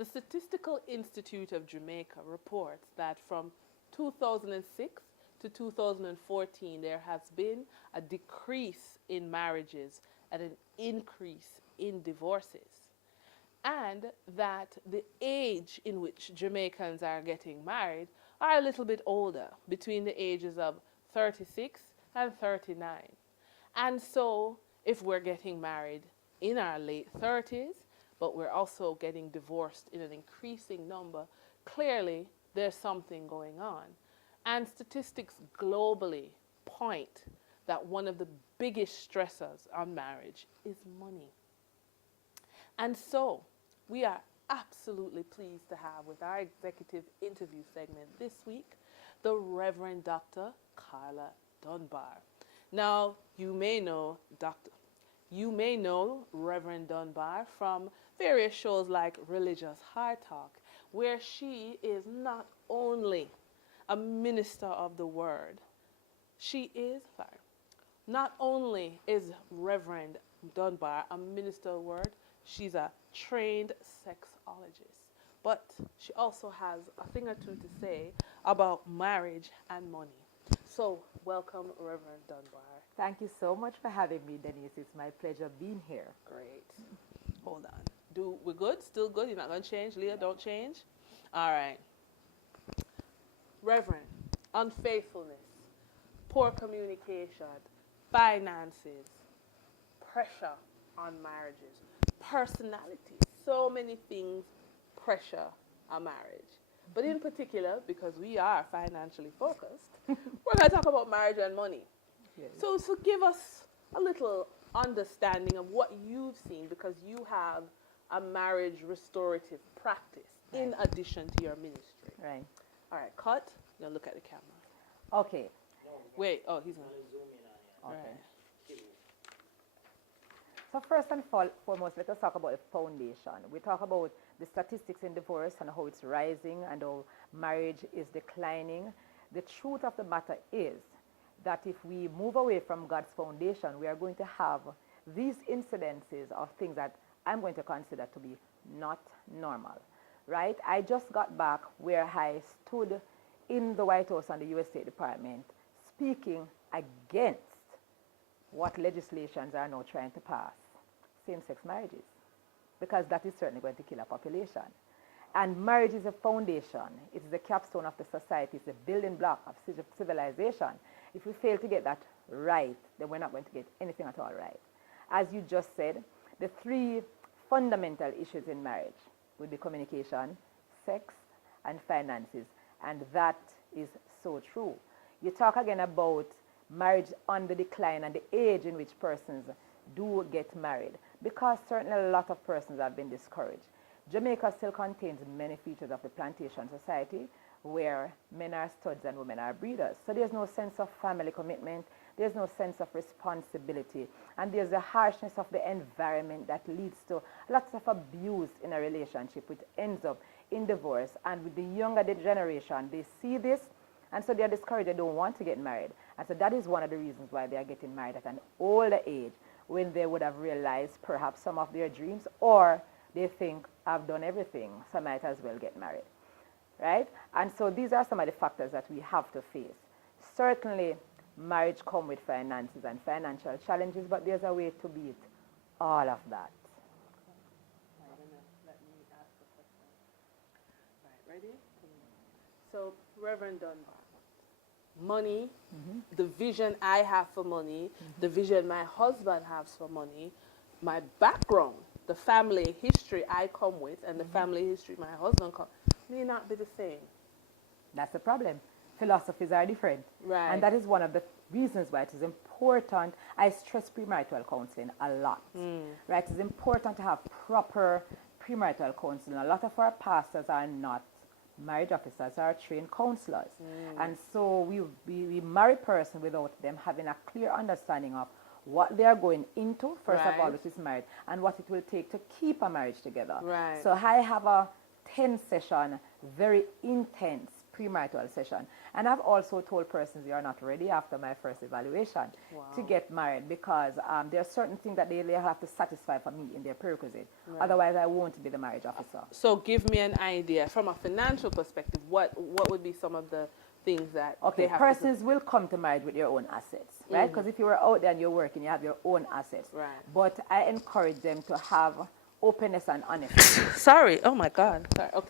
The Statistical Institute of Jamaica reports that from 2006 to 2014, there has been a decrease in marriages and an increase in divorces. And that the age in which Jamaicans are getting married are a little bit older, between the ages of 36 and 39. And so, if we're getting married in our late 30s, but we're also getting divorced in an increasing number, clearly there's something going on. And statistics globally point that one of the biggest stressors on marriage is money. And so, we are absolutely pleased to have with our executive interview segment this week the Reverend Dr. Carla Dunbar. Now, you may know Reverend Dunbar from various shows like Religious Hard Talk, where she is not only a minister of the word, not only is Reverend Dunbar a minister of the word, she's a trained sexologist, but she also has a thing or two to say about marriage and money. So, welcome, Reverend Dunbar. Thank you so much for having me, Denise. It's my pleasure being here. Great. Hold on. We're good? Still good? You're not going to change? Leah, don't change? All right. Reverend, unfaithfulness, poor communication, finances, pressure on marriages, personality, so many things pressure a marriage. But in particular, because we are financially focused, we're going to talk about marriage and money. Yes. So give us a little understanding of what you've seen, because you have a marriage restorative practice in addition to your ministry. Right. All right, cut. Now look at the camera. Okay. Wait, oh, he's going to zoom in on Okay. Right. So first and foremost, let us talk about the foundation. We talk about the statistics in divorce and how it's rising and how marriage is declining. The truth of the matter is that if we move away from God's foundation, we are going to have these incidences of things that I'm going to consider to be not normal, right? I just got back where I stood in the White House and the U.S. State Department speaking against what legislations are now trying to pass, same-sex marriages, because that is certainly going to kill a population. And marriage is a foundation. It's the capstone of the society. It's the building block of civilization. If we fail to get that right, then we're not going to get anything at all right. As you just said, the three fundamental issues in marriage would be communication, sex, and finances. And that is so true. You talk again about marriage on the decline and the age in which persons do get married, because certainly a lot of persons have been discouraged. Jamaica still contains many features of the plantation society where men are studs and women are breeders. So there's no sense of family commitment, there's no sense of responsibility, and there's the harshness of the environment that leads to lots of abuse in a relationship, which ends up in divorce. And with the younger generation, they see this, and so they're discouraged, they don't want to get married. And so that is one of the reasons why they are getting married at an older age, when they would have realized perhaps some of their dreams, or they think, I've done everything, so I might as well get married, right? And so these are some of the factors that we have to face. Certainly, marriage comes with finances and financial challenges, but there's a way to beat all of that. Let me ask the question. Right, ready? So, Reverend Dunbar, money, the vision I have for money, the vision my husband has for money, my background, the family history I come with, and the family history my husband comes, may not be the same. That's the problem. Philosophies are different. Right. And that is one of the reasons why it is important. I stress premarital counseling a lot. Right? It's important to have proper premarital counseling. A lot of our pastors are not marriage officers, are trained counselors. And so we marry a person without them having a clear understanding of what they are going into, first of all, which is marriage, and what it will take to keep a marriage together. Right. So I have a 10-session, very intense premarital session. And I've also told persons they are not ready after my first evaluation to get married, because there are certain things that they have to satisfy for me in their prerequisite. Right. Otherwise, I won't be the marriage officer. So give me an idea from a financial perspective. What would be some of the things that Okay, they have persons will come to marriage with their own assets, right? Because if you are out there and you're working, you have your own assets. Right. But I encourage them to have openness and honesty. Sorry. Oh my God. Sorry. Okay.